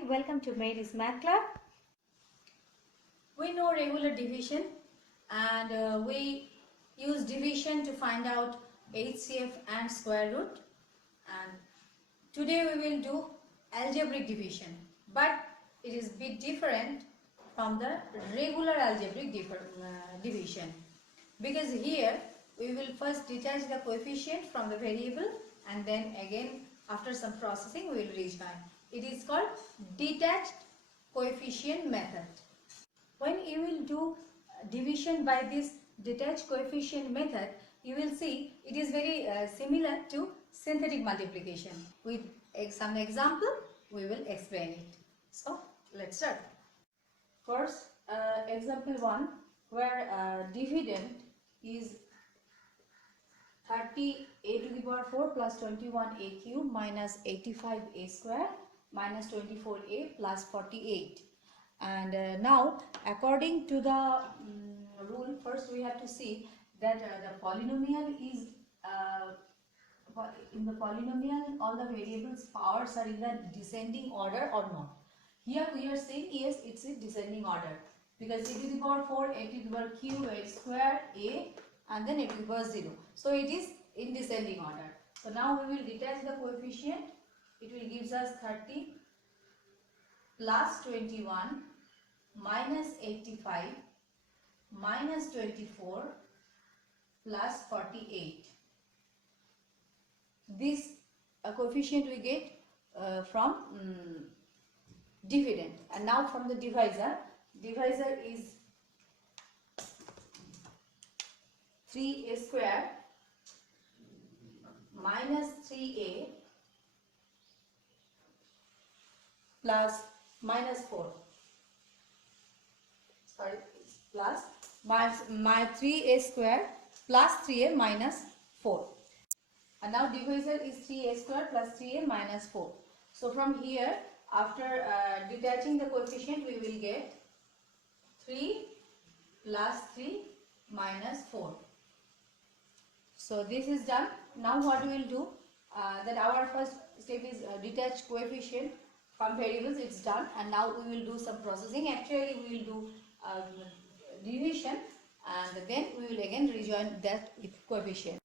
Hi, welcome to Mary's Math Club. We know regular division and we use division to find out HCF and square root, and today we will do algebraic division, but it is a bit different from the regular algebraic division, because here we will first detach the coefficient from the variable and then again after some processing we will rejoin. It is called detached coefficient method. When you will do division by this detached coefficient method, you will see it is very similar to synthetic multiplication. With some example, we will explain it. So, let's start. First, example 1, where dividend is 30a to the power 4 plus 21a cube minus 85a square minus 24a plus 48. And now, according to the rule, first we have to see that the polynomial is in the polynomial all the variables powers are in the descending order or not. Here we are saying yes, it's in descending order, because a to the power 4, a to the power cube, a square, a, and then a to the power 0. So it is in descending order. So now we will detach the coefficient. It will gives us 30 plus 21 minus 85 minus 24 plus 48. This coefficient we get from dividend, and now from the divisor is 3a square minus 3a plus minus 4. Sorry, plus my 3a square plus 3a minus 4. And now divisor is 3a square plus 3a minus 4. So from here, after detaching the coefficient, we will get 3 plus 3 minus 4. So this is done. Now what we will do, that our first step is detach coefficient from variables. It's done, and now we will do some processing. Actually we will do division, and then we will again rejoin that with coefficient.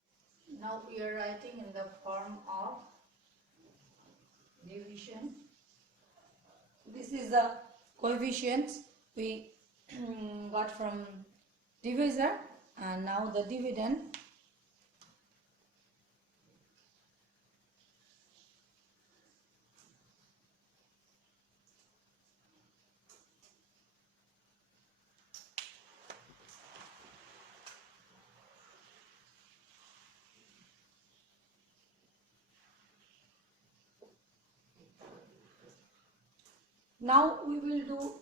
Now we are writing in the form of division. This is the coefficients we got from divisor, and now the dividend. Now we will do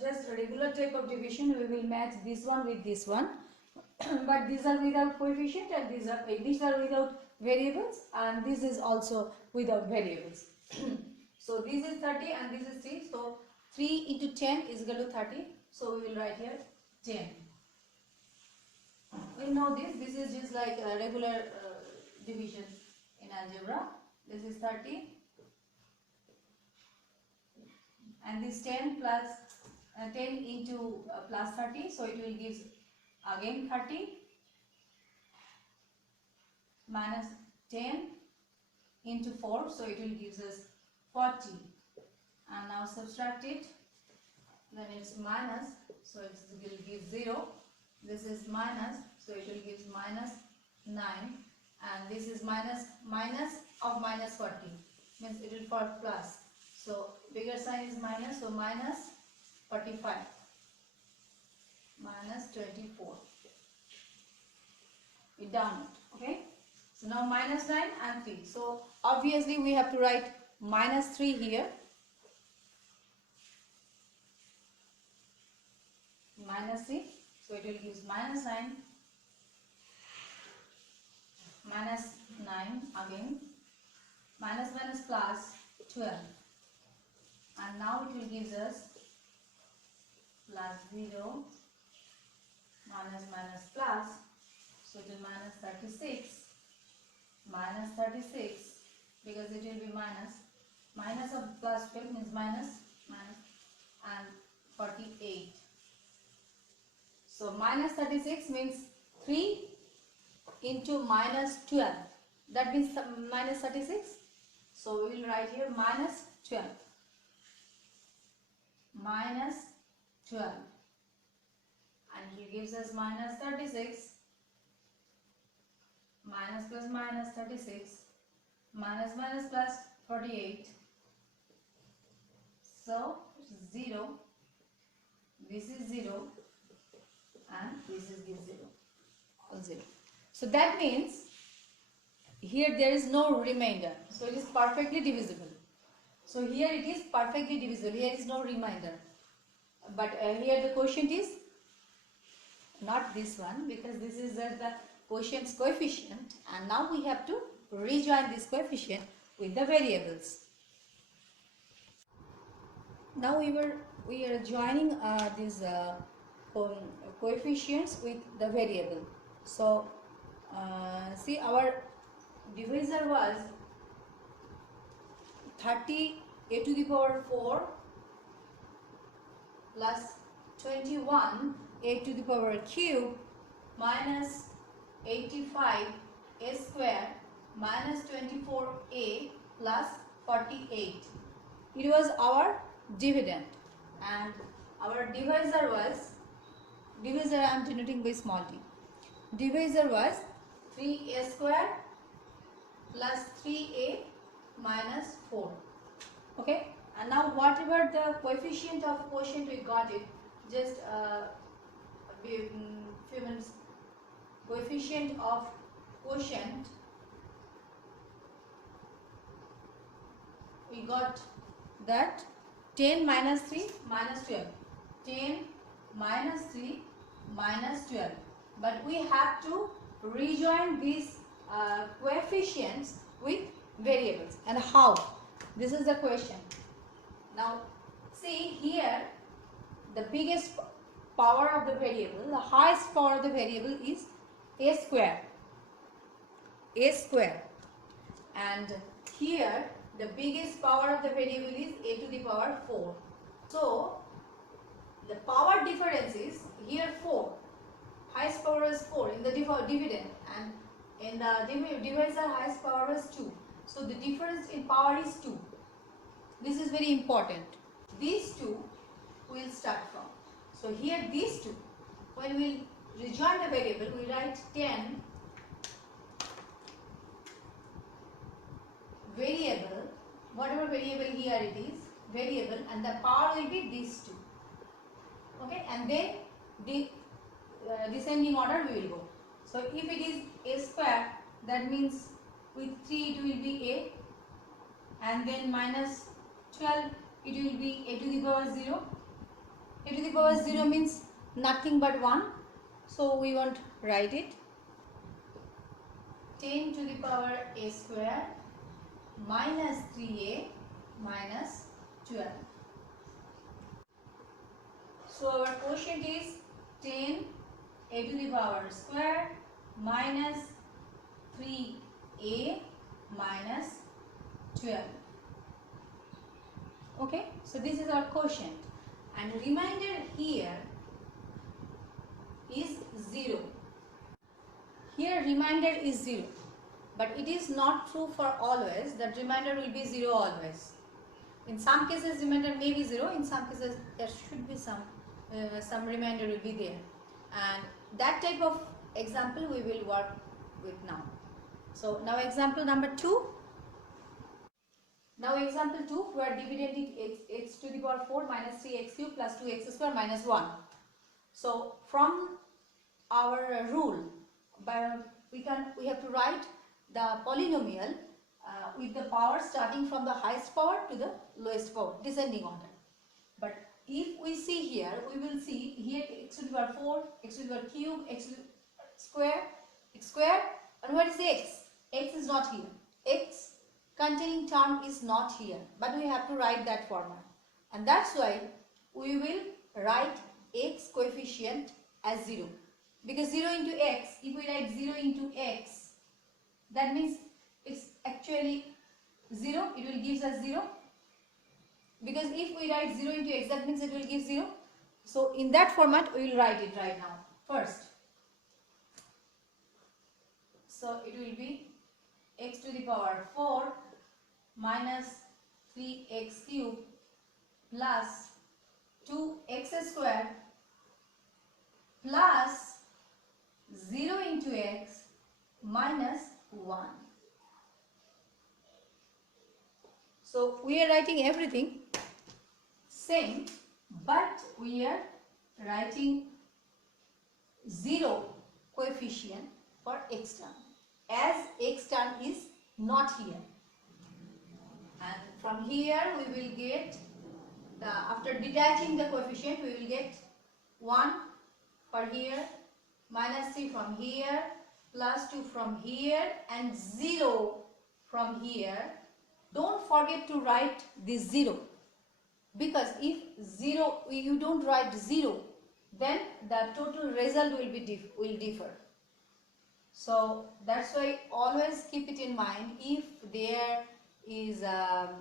just a regular type of division. We will match this one with this one, but these are without coefficient, and these are without variables, and this is also without variables. So this is 30 and this is 3. So 3 into 10 is equal to 30. So we will write here 10. We know this. This is just like a regular division in algebra. This is 30. And this 10 plus 10 into plus 30, so it will give again 30 minus 10 into 4, so it will give us 40. And now subtract it, then it's minus, so it will give 0. This is minus, so it will give minus 9, and this is minus of minus 40, means it will fall plus. So bigger sign is minus, so minus 45 minus 24. We done it. Okay. So now minus 9 and 3. So obviously we have to write minus 3 here. Minus 3. So it will give minus 9. Minus 9 again. Minus minus plus 12. And now it will give us plus 0 minus minus plus, so it will minus 36 minus 36, because it will be minus of plus 12 means minus and 48. So minus 36 means 3 into minus 12. That means minus 36. So we will write here minus 12. Minus 12. And he gives us minus 36. Minus plus minus 36. Minus minus plus 48. So 0. This is 0. And this is 0. 0. So that means here there is no remainder. So it is perfectly divisible. So here it is perfectly divisible. Here is no remainder. But here the quotient is not this one, because this is the quotient's coefficient, and now we have to rejoin this coefficient with the variables. Now we are joining these coefficients with the variable. So see, our divisor was 30a to the power 4 plus 21a to the power cube minus 85a square minus 24a plus 48. It was our dividend, and our divisor was, divisor I am denoting by small d. Divisor was 3a square plus 3a minus 4. Okay, and now whatever the coefficient of quotient we got it, just few minutes. Coefficient of quotient, we got that 10 minus 3 minus 12. 10 minus 3 minus 12. But we have to rejoin these coefficients with variables. And how? This is the question. Now see here, the biggest power of the variable, the highest power of the variable is a square. A square. And here the biggest power of the variable is a to the power 4. So the power difference is here 4. Highest power is 4 in the dividend, and in the divisor highest power is 2. So the difference in power is 2. This is very important. These two we will start from. So here these two, when we rejoin the variable, we write 10 variable, whatever variable here it is, variable, and the power will be these two. Okay, and then the descending order we will go. So if it is a square, that means with 3 it will be a, and then minus 12 it will be a to the power 0. A to the power 0 means nothing but 1, so we won't write it. 10 to the power a square minus 3a minus 12. So our quotient is 10 a to the power square minus 3a minus 12. Okay, so this is our quotient, and remainder here is 0. Here remainder is 0, but it is not true for always that remainder will be 0 always. In some cases remainder may be 0, in some cases there should be some remainder will be there, and that type of example we will work with now. So now example number 2. Now example 2, we are dividending x to the power 4 minus 3x cube plus 2x square minus 1. So from our rule, we have to write the polynomial with the power starting from the highest power to the lowest power, descending order. But if we see here, we will see here x to the power 4, x to the power cube, x square, and what is x? X is not here. X containing term is not here, but we have to write that format, and that's why we will write x coefficient as 0, because 0 into x, if we write 0 into x, that means it's actually 0, it will give us 0, because if we write 0 into x, that means it will give 0. So in that format we will write it right now first. So it will be x to the power 4 minus 3x cube plus 2x square plus 0 into x minus 1. So we are writing everything same, but we are writing 0 coefficient for x term, as x term is not here. And from here we will get, after detaching the coefficient, we will get 1 for here, minus 3 from here, plus 2 from here, and 0 from here. Don't forget to write this 0, because if 0, you don't write 0, then the total result will differ. So that's why always keep it in mind. If there is,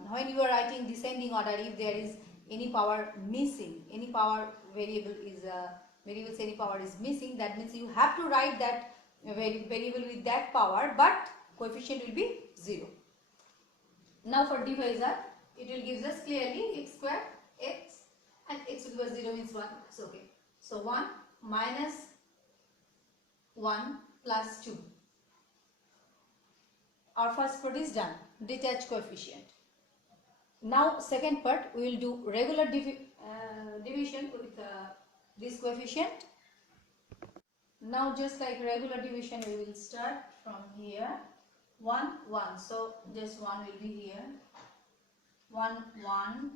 when you are writing descending order, if there is any power missing, any power variable is, variables any power is missing, that means you have to write that variable with that power, but coefficient will be 0. Now for divisor, it will give us clearly x square x, and x to the power 0 means 1. So okay. So 1 minus 1 plus 2. Our first part is done, detach coefficient. Now second part, we will do regular division with this coefficient. Now just like regular division, we will start from here. 1, 1. So just 1 will be here. 1, 1.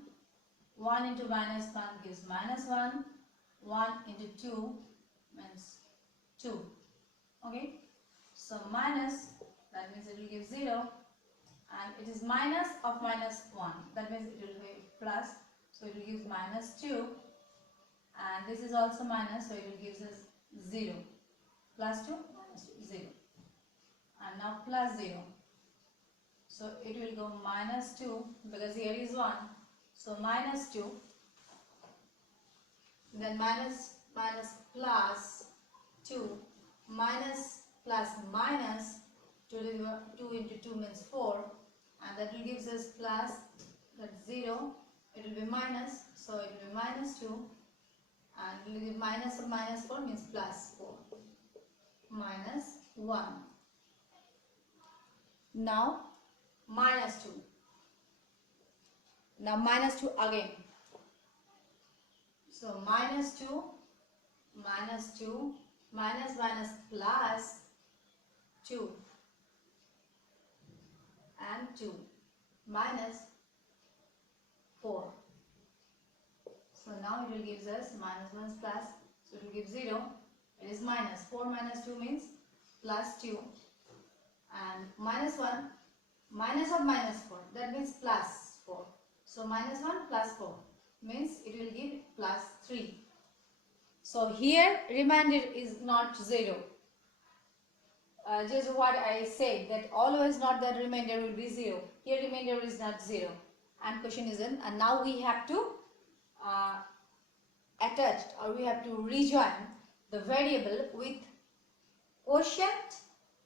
1 into minus 1 gives minus 1. 1 into 2 means 2. Okay. So minus, that means it will give 0. And it is minus of minus 1. That means it will be plus. So it will give minus 2. And this is also minus, so it will give us 0. Plus 2, minus 2, 0. And now plus 0. So it will go minus 2, because here is 1. So minus 2. Then minus, minus, plus 2. Minus, plus, minus. 2 into 2 means 4. And that will gives us plus, that's 0. It will be minus, so it will be minus 2. And it will be minus of minus 4 means plus 4. Minus 1. Now minus 2. Now minus 2 again. So minus 2, minus 2, minus minus plus 2, and 2, minus 4. So now it will give us minus 1 plus, so it will give 0. It is minus 4 minus 2 means plus 2, and minus 1, minus of minus 4, that means plus 4. So minus 1 plus 4 means it will give plus 3. So here remainder is not 0. Just what I said, that always not that remainder will be 0. Here remainder is not 0. And question is in, and now we have to attach, or we have to rejoin the variable with quotient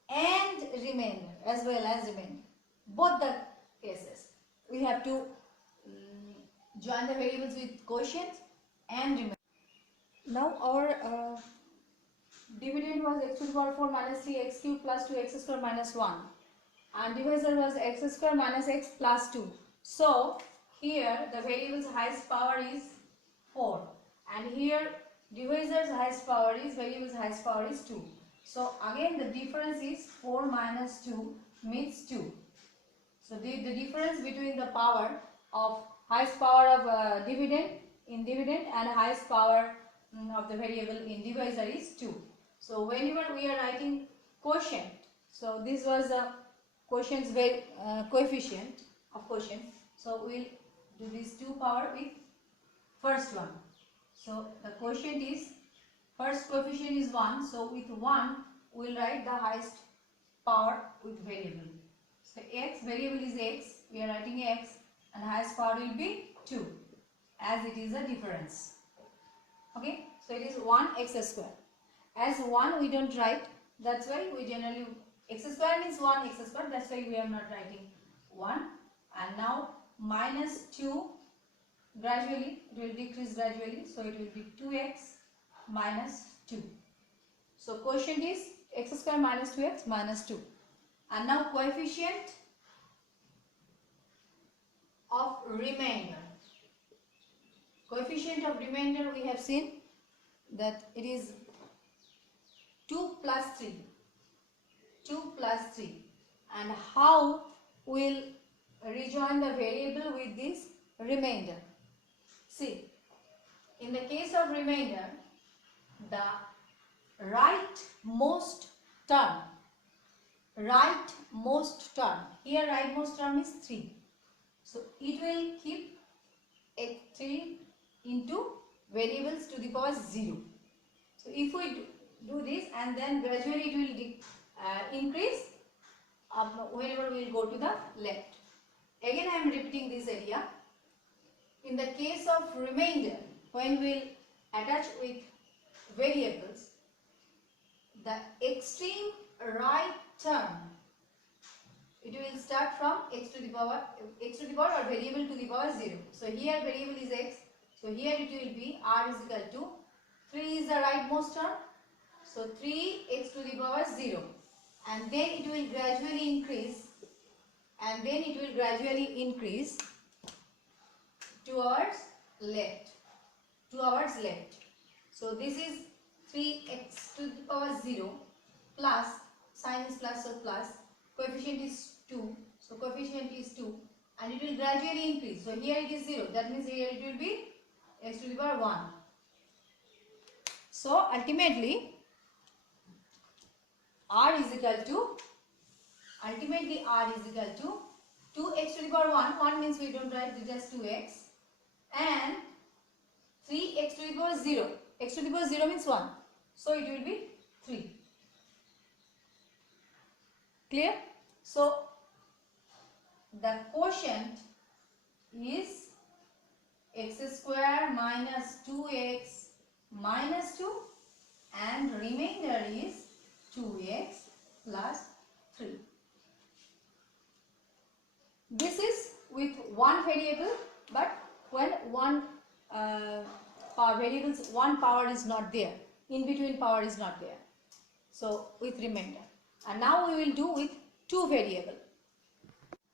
and remainder, as well as remainder. Both the cases. We have to join the variables with quotient and remainder. Now our dividend was x to the power 4 minus 3x cube plus 2x square minus 1. And divisor was x square minus x plus 2. So here the variable's highest power is 4. And here divisor's highest power is, variable's highest power is 2. So again the difference is 4 minus 2 means 2. So the difference between the power of highest power of dividend in dividend and highest power of the variable in divisor is 2. So whenever we are writing quotient, so this was a quotient's coefficient of quotient. So we will do this 2 power with first one. So the quotient is, first coefficient is 1. So with 1 we will write the highest power with variable. So x, variable is x, we are writing x, and highest power will be 2 as it is a difference. Okay, so it is 1x square. As 1 we don't write, that's why we generally, x square means 1x square, that's why we are not writing 1. And now minus 2, gradually it will decrease gradually, so it will be 2x minus 2. So quotient is x square minus 2x minus 2. And now coefficient of remainder. Coefficient of remainder we have seen that it is 2 plus 3. 2 plus 3. And how will rejoin the variable with this remainder? See, in the case of remainder, the rightmost term, here rightmost term is 3. So it will keep 3 into variables to the power 0. So if we do this, and then gradually it will increase whenever we will go to the left. Again I am repeating this area. In the case of remainder, when we will attach with variables, the extreme right term, it will start from x to the power or variable to the power 0. So here variable is x, so here it will be r is equal to 3 is the rightmost term, so 3x to the power 0, and then it will gradually increase towards left. So this is 3x to the power 0 plus, sign is plus, so plus, coefficient is 2, so coefficient is 2, and it will gradually increase. So here it is 0, that means here it will be x to the power 1. So ultimately r is equal to 2x to the power 1 means we don't write, it just 2x, and 3x to the power 0. X to the power 0 means 1. So it will be 3. Clear? So the quotient is x square minus 2x minus 2, and remainder is 2x plus 3. This is with one variable, but when one one power is not there, in between power is not there, so with remainder. And now we will do with two variable.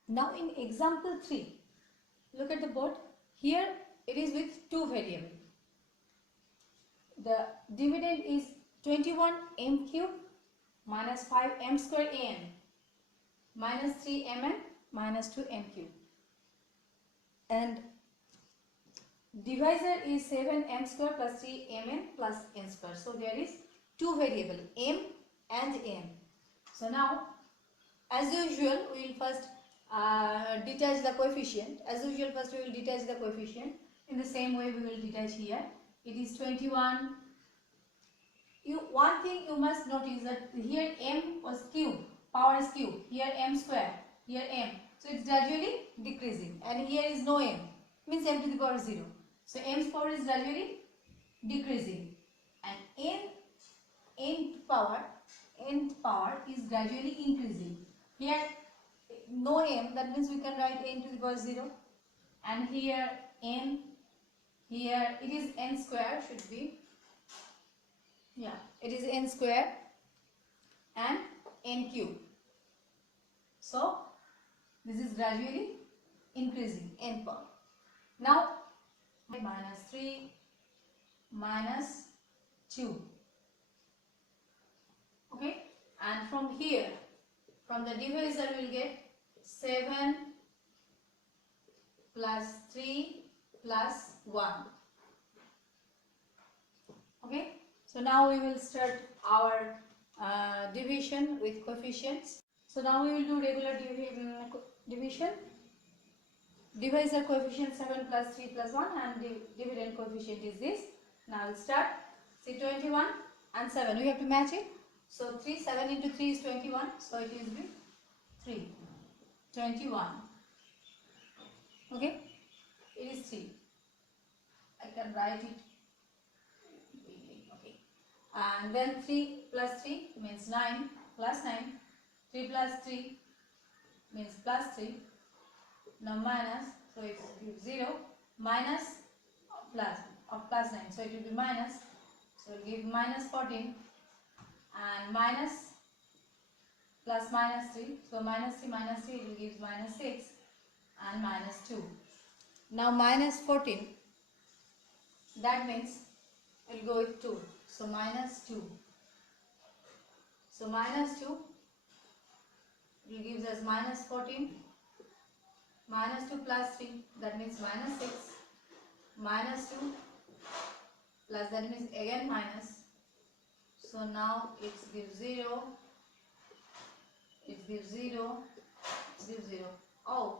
Now in example 3, look at the board. Here it is with two variable. The dividend is 21 m cube minus 5 m square an minus 3 mn minus 2 m cube, and divisor is 7 m square plus 3 mn plus n square. So there is two variable, m and n. So now, as usual, we will first detach the coefficient. As usual, first we will detach the coefficient. In the same way, we will detach here. It is 21. One thing you must notice that here m was cube, power is cube. Here m square, here m. So it's gradually decreasing, and here is no m, means m to the power 0. So m's power is gradually decreasing, and nth power is gradually increasing. Here no m, that means we can write n to the power 0, and here n, here it is n square, should be, yeah, it is n square and n cube. So this is gradually increasing, n power. Now minus 3 minus 2. Okay, and from here, from the divisor we will get 7 plus 3 plus 1. Okay, so now we will start our division with coefficients. So now we will do regular division. Divisor coefficient 7 plus 3 plus 1, and dividend coefficient is this. Now we'll start. See, 21 and 7, we have to match it. So 7 into 3 is 21, so it will be 3, 21. Okay, it is 3. I can write it. Okay. And then 3 plus 3 means 9 plus 9. 3 plus 3 means plus 3. Now minus, so it gives 0 minus of plus 9. So it will be minus. So it will give minus 14 and minus plus minus 3. So minus 3 it will give minus 6 and minus 2. Now minus 14, that means it will go with 2. So minus 2. So minus 2 will give us minus 14. Minus 2 plus 3, that means minus 6. Minus 2 plus, that means again minus. So now it gives 0. It gives 0. It gives 0. Oh,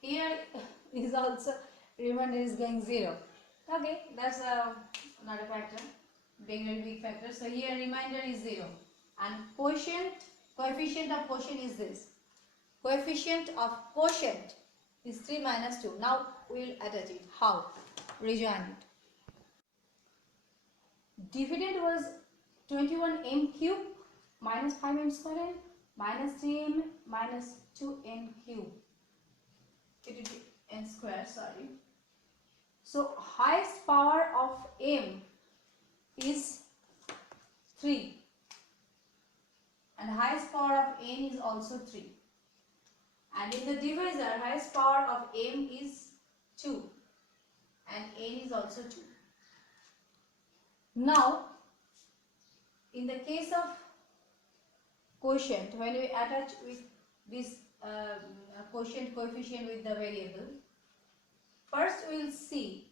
here is also remainder is going 0. Okay, that's not a factor, being a big factor. So here remainder is 0. And coefficient of quotient is this. Coefficient of quotient is 3 minus 2. Now we will attach it. How? Rejoin it. Dividend was 21m cube minus 5m square minus 3m minus 2n cube. It will be n square, sorry. So highest power of m is 3 and highest power of n is also 3. And in the divisor, highest power of m is 2 and n is also 2. Now, in the case of quotient, when we attach with this quotient coefficient with the variable, first we will see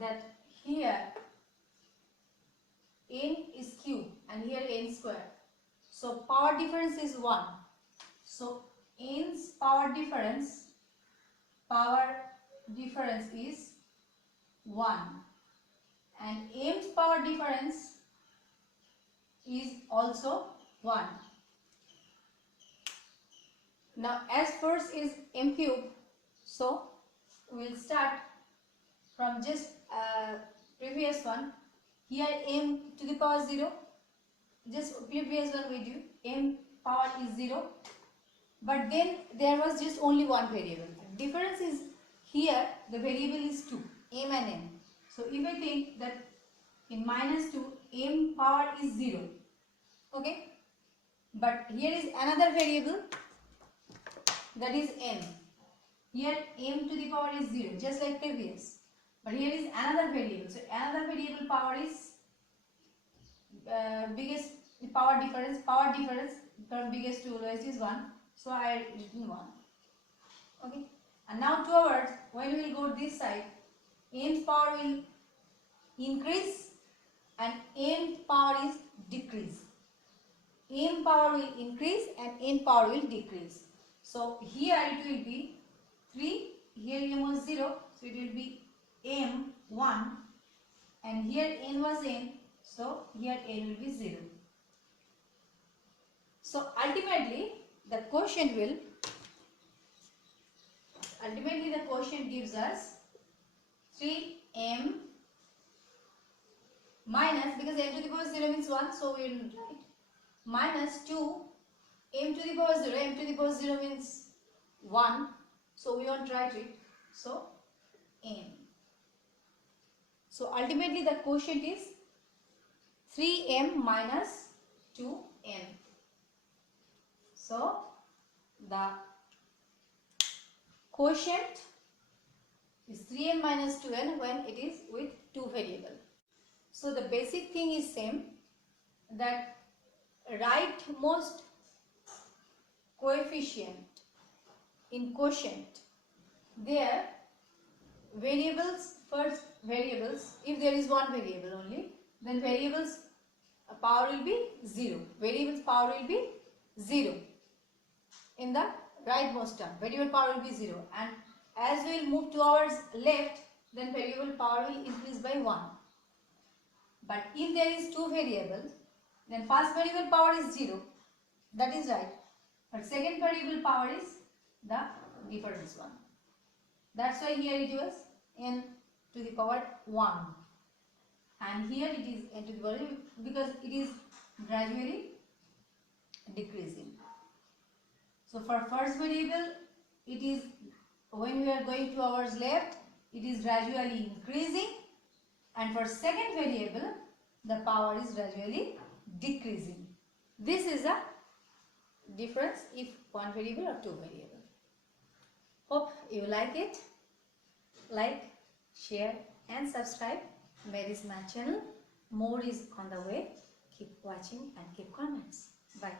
that here n is cube and here n square. So power difference is 1. So n's power difference is 1 and m's power difference is also 1. Now as first is m cube, so we will start from just previous one. Here m to the power 0, just previous one we do, m power is 0. But then there was just only one variable. Difference is here the variable is 2, m and n. So if I think that in minus 2 m power is 0, okay, but here is another variable, that is n. Here m to the power is 0, just like previous, but here is another variable. So another variable power is biggest power difference from biggest to lowest is 1. So I written 1. Okay. And now towards, when we will go this side, m's power will increase and n power is decrease. M power will increase and n power will decrease. So here it will be 3, here m was 0, so it will be m1 and here n was n, so here n will be 0. So ultimately the quotient gives us 3m minus, because m to the power 0 means 1, so we will write minus 2 m to the power 0. M to the power 0 means 1, so we won't write it, so m. So ultimately the quotient is 3m minus 2n. So the quotient is 3m minus 2n when it is with two variables. So the basic thing is same, that rightmost coefficient in quotient, their variables, first variables, if there is one variable only, then variables power will be 0. Variables power will be 0 in the rightmost term. Variable power will be 0, and as we will move towards left, then variable power will increase by 1. But if there is two variables, then first variable power is 0, that is right, but second variable power is the difference one. That's why here it was n to the power 1, and here it is n to the power, because it is gradually decreasing. So for first variable, it is, when we are going 2 hours left, it is gradually increasing, and for second variable, the power is gradually decreasing. This is a difference if one variable or two variable. Hope you like it. Like, share and subscribe Mary's Math channel. More is on the way. Keep watching and keep comments. Bye.